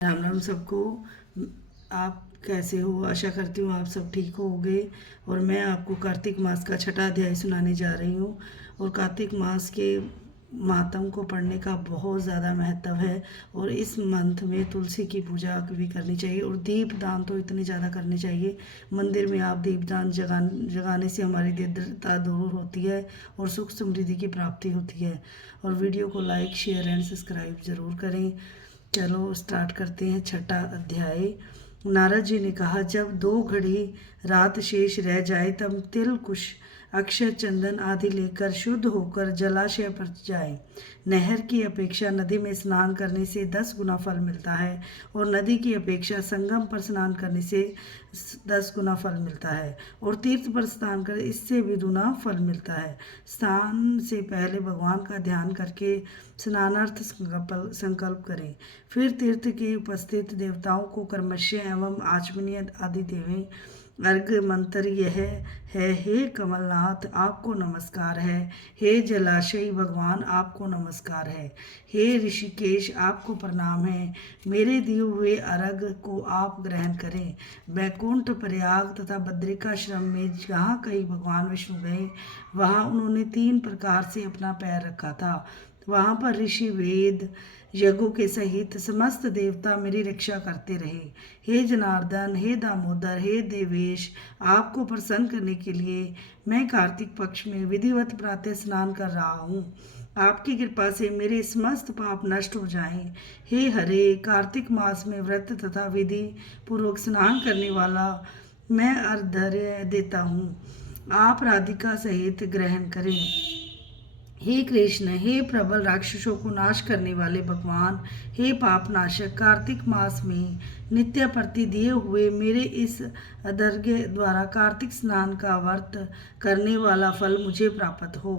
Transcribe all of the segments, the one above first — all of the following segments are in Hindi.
राम राम सबको। आप कैसे हो? आशा करती हूँ आप सब ठीक होंगे। और मैं आपको कार्तिक मास का छठा अध्याय सुनाने जा रही हूँ। और कार्तिक मास के मातम को पढ़ने का बहुत ज़्यादा महत्व है। और इस मंथ में तुलसी की पूजा भी करनी चाहिए और दीप दान तो इतने ज़्यादा करने चाहिए। मंदिर में आप दीप दान जगाने से हमारी दरिद्रता दूर होती है और सुख समृद्धि की प्राप्ति होती है। और वीडियो को लाइक शेयर एंड सब्सक्राइब ज़रूर करें। चलो स्टार्ट करते हैं छठा अध्याय। नारद जी ने कहा, जब 2 घड़ी रात शेष रह जाए तब तिल कुश अक्षय चंदन आदि लेकर शुद्ध होकर जलाशय पर जाए। नहर की अपेक्षा नदी में स्नान करने से 10 गुना फल मिलता है और नदी की अपेक्षा संगम पर स्नान करने से 10 गुना फल मिलता है और तीर्थ पर स्नान कर इससे भी दुना फल मिलता है। स्नान से पहले भगवान का ध्यान करके स्नानार्थ संकल्प करें। फिर तीर्थ के उपस्थित देवताओं को कर्मश्य एवं आचमनीय आदि देवें। अर्घ्य मंत्र यह है, हे कमलनाथ आपको नमस्कार है, हे जलाशय भगवान आपको नमस्कार है, हे ऋषिकेश आपको प्रणाम है। मेरे दिए हुए अर्घ्य को आप ग्रहण करें। बैकुंठ, प्रयाग तथा बद्रिकाश्रम में जहाँ कहीं भगवान विष्णु गए वहाँ उन्होंने 3 प्रकार से अपना पैर रखा था। वहाँ पर ऋषि वेद यज्ञों के सहित समस्त देवता मेरी रक्षा करते रहे। हे जनार्दन, हे दामोदर, हे देवेश, आपको प्रसन्न करने के लिए मैं कार्तिक पक्ष में विधिवत प्रातः स्नान कर रहा हूँ। आपकी कृपा से मेरे समस्त पाप नष्ट हो जाएं। हे हरे, कार्तिक मास में व्रत तथा विधि पूर्वक स्नान करने वाला मैं अर्घ्य देता हूँ। आप राधिका सहित ग्रहण करें। हे कृष्ण, हे प्रबल राक्षसों को नाश करने वाले भगवान, हे पाप नाशक, कार्तिक मास में नित्य प्रति दिए हुए मेरे इस अर्घ्य द्वारा कार्तिक स्नान का व्रत करने वाला फल मुझे प्राप्त हो।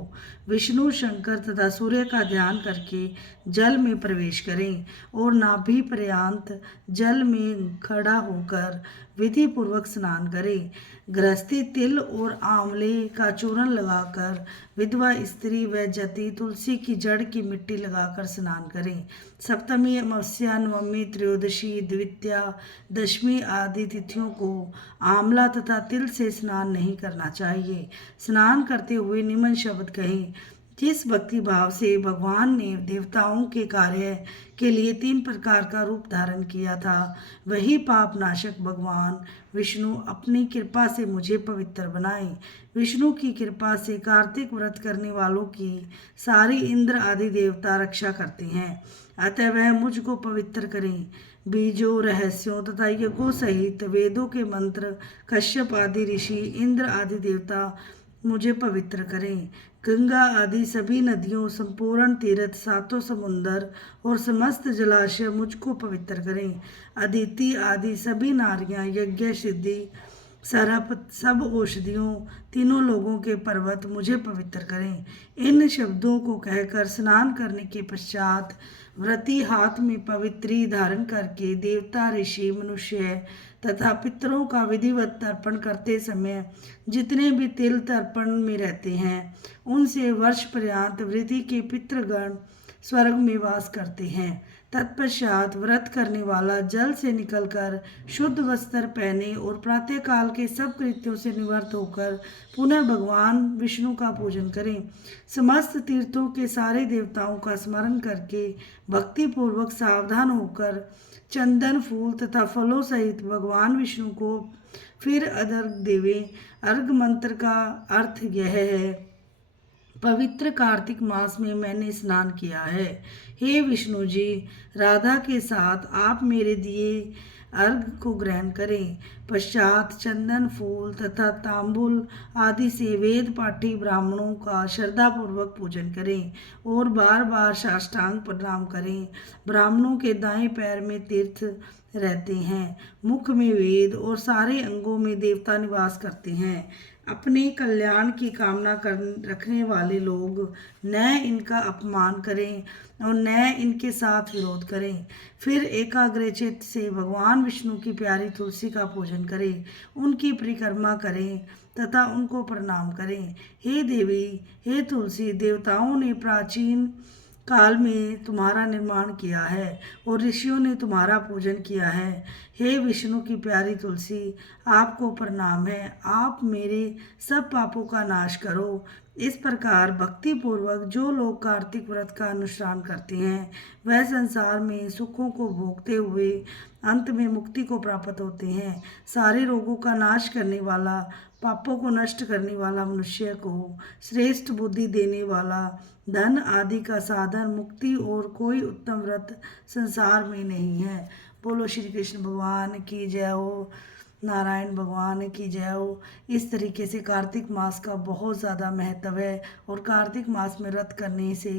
विष्णु, शंकर तथा सूर्य का ध्यान करके जल में प्रवेश करें और नाभि पर्यंत जल में खड़ा होकर विधि पूर्वक स्नान करें। गृहस्थी तिल और आंवले का चूर्ण लगाकर, विधवा स्त्री व जति तुलसी की जड़ की मिट्टी लगाकर स्नान करें। सप्तमी, अमावस्या, नवमी, त्रयोदशी, द्वितीया, दशमी आदि तिथियों को आंवला तथा तिल से स्नान नहीं करना चाहिए। स्नान करते हुए निम्न शब्द कहें। जिस भक्ति भाव से भगवान ने देवताओं के कार्य के लिए 3 प्रकार का रूप धारण किया था, वही पाप नाशक भगवान विष्णु अपनी कृपा से मुझे पवित्र बनाए। विष्णु की कृपा से कार्तिक व्रत करने वालों की सारी इंद्र आदि देवता रक्षा करते हैं, अतः वह मुझको पवित्र करें। बीजों, रहस्यों तथा यज्ञों सहित वेदों के मंत्र, कश्यप आदि ऋषि, इंद्र आदि देवता मुझे पवित्र करें। गंगा आदि सभी नदियों, संपूर्ण तीर्थ, 7 समुंदर और समस्त जलाशय मुझको पवित्र करें। अदिति आदि सभी नारियां, यज्ञ, सिद्धि, सरप, सब औषधियों, तीनों लोगों के पर्वत मुझे पवित्र करें। इन शब्दों को कहकर स्नान करने के पश्चात व्रती हाथ में पवित्री धारण करके देवता, ऋषि, मनुष्य तथा पितरों का विधिवत तर्पण करते समय जितने भी तिल तर्पण में रहते हैं उनसे वर्ष पर्यंत वृद्धि के पितृगण स्वर्ग में वास करते हैं। तत्पश्चात व्रत करने वाला जल से निकलकर शुद्ध वस्त्र पहने और प्रातःकाल के सब कृत्यों से निवृत्त होकर पुनः भगवान विष्णु का पूजन करें। समस्त तीर्थों के सारे देवताओं का स्मरण करके भक्ति पूर्वक सावधान होकर चंदन, फूल तथा फलों सहित भगवान विष्णु को फिर अर्घ्य देवें। अर्घ मंत्र का अर्थ यह है, पवित्र कार्तिक मास में मैंने स्नान किया है। हे विष्णु जी, राधा के साथ आप मेरे दिए अर्घ को ग्रहण करें। पश्चात चंदन, फूल तथा तांबुल आदि से वेद पाठी ब्राह्मणों का श्रद्धापूर्वक पूजन करें और बार बार साष्टांग प्रणाम करें। ब्राह्मणों के दाएं पैर में तीर्थ रहते हैं, मुख में वेद और सारे अंगों में देवता निवास करते हैं। अपने कल्याण की कामना कर रखने वाले लोग न इनका अपमान करें और न इनके साथ विरोध करें। फिर एकाग्रचित्त से भगवान विष्णु की प्यारी तुलसी का पूजन करें, उनकी परिक्रमा करें तथा उनको प्रणाम करें। हे देवी, हे तुलसी, देवताओं ने प्राचीन काल में तुम्हारा निर्माण किया है और ऋषियों ने तुम्हारा पूजन किया है। हे विष्णु की प्यारी तुलसी, आपको प्रणाम है। आप मेरे सब पापों का नाश करो। इस प्रकार भक्ति पूर्वक जो लोग कार्तिक व्रत का अनुष्ठान करते हैं वह संसार में सुखों को भोगते हुए अंत में मुक्ति को प्राप्त होते हैं। सारे रोगों का नाश करने वाला, पापों को नष्ट करने वाला, मनुष्य को श्रेष्ठ बुद्धि देने वाला, धन आदि का साधन, मुक्ति और कोई उत्तम व्रत संसार में नहीं है। बोलो श्री कृष्ण भगवान की जय हो, नारायण भगवान की जय हो। इस तरीके से कार्तिक मास का बहुत ज़्यादा महत्व है और कार्तिक मास में व्रत करने से,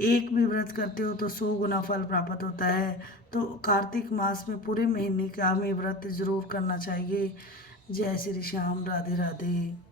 एक भी व्रत करते हो तो 100 गुना फल प्राप्त होता है। तो कार्तिक मास में पूरे महीने का हमें व्रत जरूर करना चाहिए। जय श्री श्याम, राधे राधे।